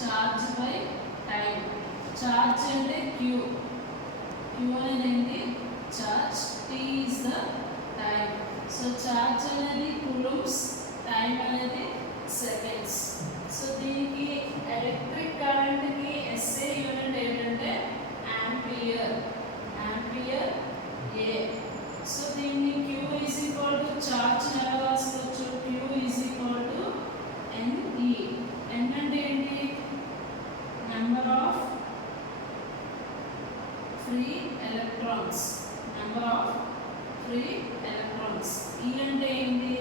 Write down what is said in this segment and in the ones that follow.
Charge by time. Charge అంటే Q, Q అనేది ఏంటి charge, T is the time. So charge అనేది coulombs, time అనేది సెకండ్స్. సో దీనికి ఎలక్ట్రిక్ కరెంట్కి ఎస్ఐ యూనిట్ ఏంటంటే యాంపియర్, యాంపియర్ ఏ. సో దీన్ని Q is equal to charge ఎలా రాసుకోవచ్చు, Q is equal to N E. N అంటే ఏంటి number of free electrons, number of free electrons. E అంటే ఏంటి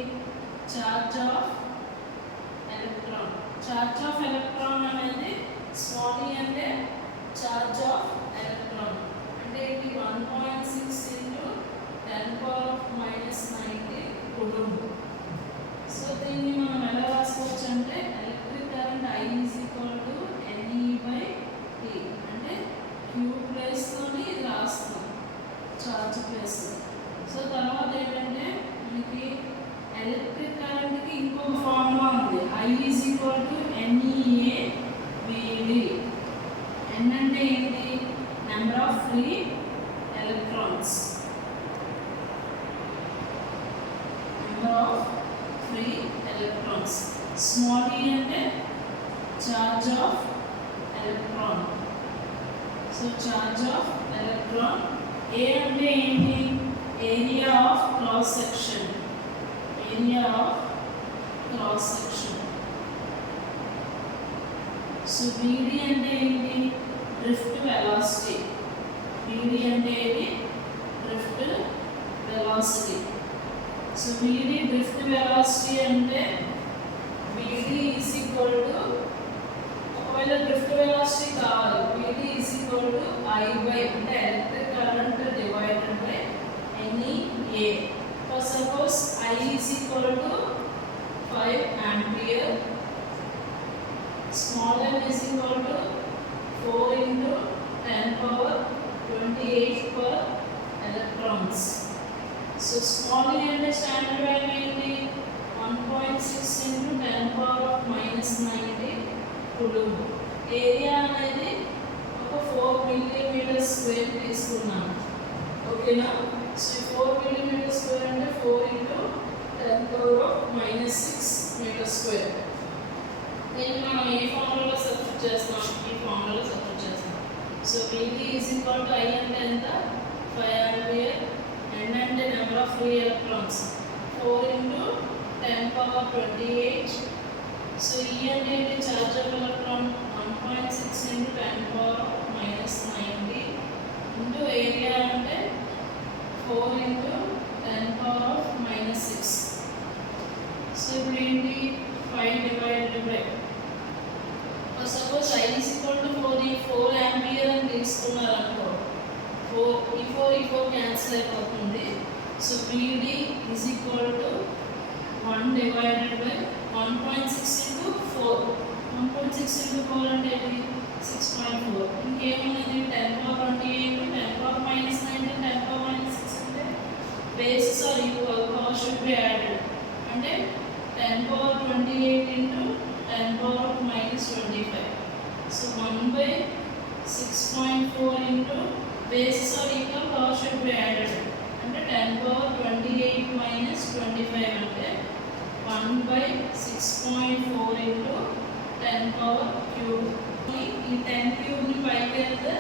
charge of electron. Charge of electron అనేది small e అంటే charge of electron అంటే ఏంటి 1.6 ఇంటూ 10⁻⁻⁹ కూలుంబ్. సో దీన్ని మనం ఎలా రాసుకోవచ్చు అంటే electric current I is equal to NE by T. అంటే క్యూ ప్లేస్తోని ఇది రాస్తాం చార్జ్ ప్లేస్లో. సో తర్వాత ఏంటంటే మనకి ఎలక్ట్రిక్ కరెంట్కి ఇంకొక ఫార్ములా ఉంది, I is equal to NEA VD. N అంటే ఏంటి number of free electrons, number of free electrons. Small e అంటే charge of electron. So charge of electron. A అంటే ఏంటి area of cross section, area of cross section. So VD అంటే ఏంటి drift velocity, VD అంటే ఏంటి drift velocity. So VD drift velocity అంటే VD is equal to, ఒకవేళ drift velocity కావాలి VD is equal to I by అంటే electric current divided by NEA. For suppose I is equal to 5 ampere, small m is equal to 4 into 10⁻28 per electrons. So small e అంటే standard value ఏంటి 1.6 into 10⁻⁻⁹ coulomb. Area అనేది ఒక 4 millimetre square తీసుకున్నాను, ఓకేనా. సో 4 millimetre square అంటే 4 into 10⁻⁻6 metre square. దీన్ని మనం ఏ ఫార్ములాలో సబ్స్టిట్యూట్ చేస్తాం, ఈ ఫార్ములాలో సబ్స్టిట్యూట్ చేస్తాం. So VD is equal to I అంటే ఎంత 5 ఆంపియర్, N అంటే నెంబర్ ఆఫ్ ఫ్రీ ఎలక్ట్రాన్స్ 4 into 10⁻28. సో E అంటే ఏంటి చార్జ్ ఆఫ్ ఎలక్ట్రాన్ 1.6 into 10⁻⁻⁹ ఇంటూ ఏరియా అంటే 4 into 10⁻⁻6. సో ఇప్పుడు ఏంటి 5 divided by, suppose I is equal to 4 ఆంపియర్ అని తీసుకున్నారు అనుకో, 4 క్యాన్సిల్ అయిపోతుంది. So VD is equal to 1 divided by 1.6 into 4. 1.6 into 4 అంటే 6.4. ఇంకేముంది 10⁻28 10⁻⁻⁹ 10⁻⁻6 అంటే basis are equal, power should be added అంటే 10⁻28 into 10⁻⁻25. So 1/6.4 into bases are equal, power should be added. అంటే 10⁻28 - 25 అంటే 1/6.4 into 10⁻³. ఈ 10 క్యూబ్ని పైకి వెళ్తే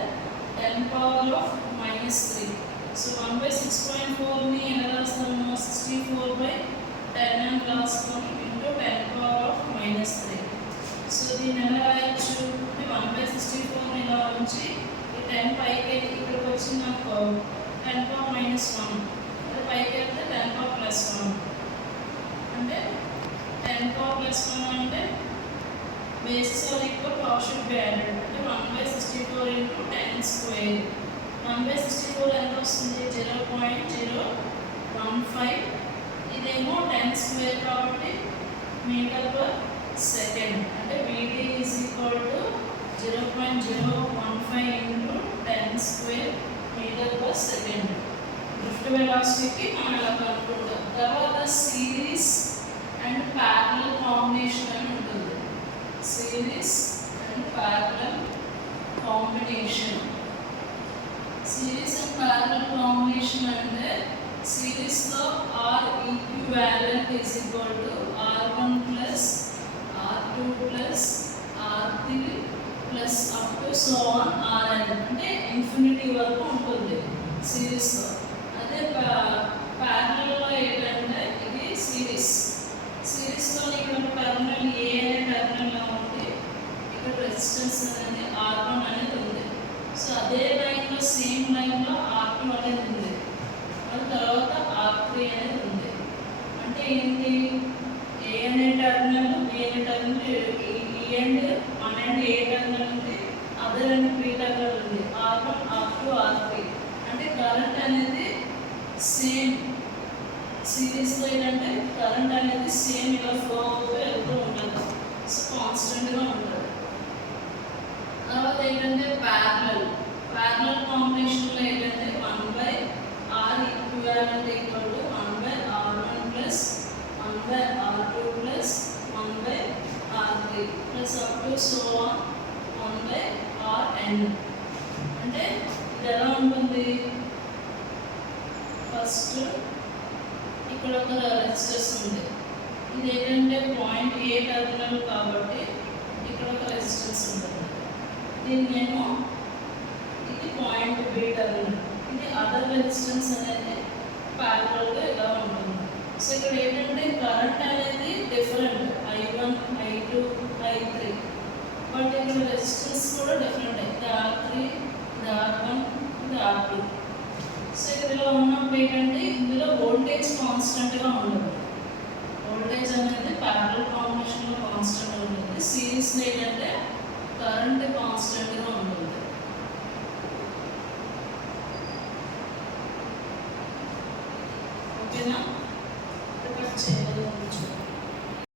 10⁻⁻3. సో 1/6.4ని ఎలా రాస్తాము 64/10 అని రాసుకొని ఇంటూ 10⁻⁻3. సో దీన్ని ఎలా రాయొచ్చు అంటే 1/64ని ఇలా ఉంచి ఈ 10 పైకి ఇక్కడికి వచ్చి నాకు 10⁻⁻1 అంటే పైకి వెళ్తే 10⁻+1 అంటే 10⁻+1 అంటే basis are equal, power should be added అంటే 1/64 into 10 square. 1/64 ఎంత వస్తుంది 0.015. ఇదేమో 10 square కాబట్టి మీటర్/సెకండ్ అంటే VD is equal to 0.015 into 10 square metre per second. Drift వెలాసిటీకి మనం ఇలా కనుక్కుంటాం. తర్వాత సిరీస్ అండ్ ప్యారలల్ కాంబినేషన్ అని ఉంటుంది. సిరీస్ అండ్ ఏంటంటే parallel combination. Series and parallel combination అంటే సిరీస్లో are equivalent is equal to R1 plus R2 plus R3 plus up to so on Rn, అంటే ఇన్ఫినిటీ వరకు ఉంటుంది సిరీస్లో. అదే ప్యారలల్లో ఏంటంటే ఇది సిరీస్లో ఇక్కడ టర్మినల్ ఏ అనే టర్మినల్లో ఉంది, ఇక్కడ రెసిస్టెన్స్ అనేది R1 అనేది ఉంది. సో అదే లైన్లో సేమ్ లైన్లో R2 అనేది ఉంది, దాని తర్వాత R3 అనేది ఉంది. అంటే ఏంటి, ఏ అనే టర్మినల్ బి అనే టర్మినల్ ఈ అండ్ వన్ అండ్ ఏ టర్మినల్ ఉంది, అదర్ అండ్ బి టర్మినల్ ఉంది, R1 R2 R3. అంటే కరెంట్ అనేది సేమ్ సిరీస్లో ఏంటంటే కరెంట్ అనేది సేమ్ ఇలా ఫ్లో అవుతూ వెళ్తూ ఉంటుంది, సో కాన్స్టెంట్గా ఉంటుంది. తర్వాత ఏంటంటే ప్యారలల్ కాంబినేషన్లో ఏంటంటే 1/R equivalent equal to 1/R1 plus 1/R2 plus 1/R3 plus up to so on 1/Rn. అంటే ఇది ఎలా ఉంటుంది, ఫస్ట్ ఇక్కడ ఒక రెసిస్టెన్స్ ఉంది, ఇది ఏంటంటే పాయింట్ ఏ టర్మినల్ కాబట్టి ఇక్కడ ఒక రెసిస్టెన్స్ ఉంటుంది. దీన్నేమో ఇది పాయింట్ బి టర్మినల్, ఇది అదర్ రెసిస్టెన్స్ అనేది ప్యారలల్గా ఇలా ఉంటుంది. సో ఇక్కడ ఏంటంటే కరెంట్ అనేది different, I1 I2 I3, but ఇక్కడ రెసిస్టెన్స్ కూడా డిఫరెంట్, ఇది R3 ఇది R1 ఇది R2. సో ఇందులో ఉన్నప్పుడు ఏంటంటే ఇందులో వోల్టేజ్ కాన్స్టెంట్గా ఉండదు, వోల్టేజ్ అనేది ప్యారలల్ కాంబినేషన్లో కాన్స్టెంట్గా ఉంటుంది. సిరీస్లో ఏంటంటే కరెంట్ కాన్స్టెంట్గా ఉంటుంది. ఓకేనా, కట్ చేయాలి.